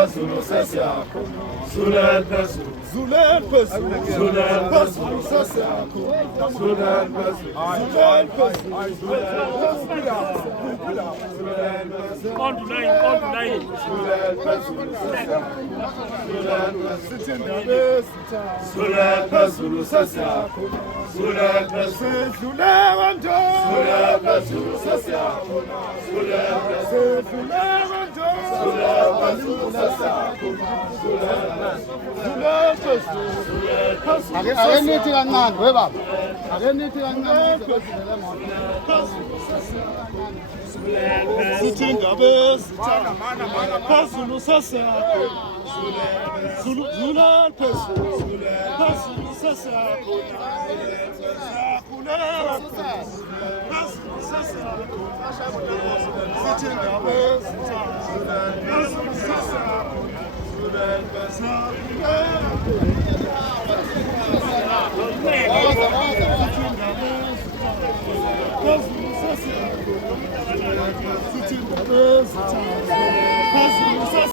phezulu sesiyakho, zulela phezulu, zulela phezulu, zulela phezulu sesiyakho, zulela phezulu, zulela phezulu, zulela phezulu, On to nine. zulela phezulu sesiyakho, zulela phezulu sesiyakho, zulela phezulu, zulela njalo, zulela phezulu sesiyakho, zulela phezulu, zulela njalo, zulela phezulu sesiyakho, zulela phezulu, Ake nithi kancane we baba. Ake nithi kancane bezivele moto. sithi indaba ezitha phezulu sesiyakho, zulela phezulu, phezulu sesiyakho, siyakulela phezulu sesiyakho, sithi indaba ezitha phezulu sesiyakho, siyakulela phezulu sesiyakho, sithi indaba ezitha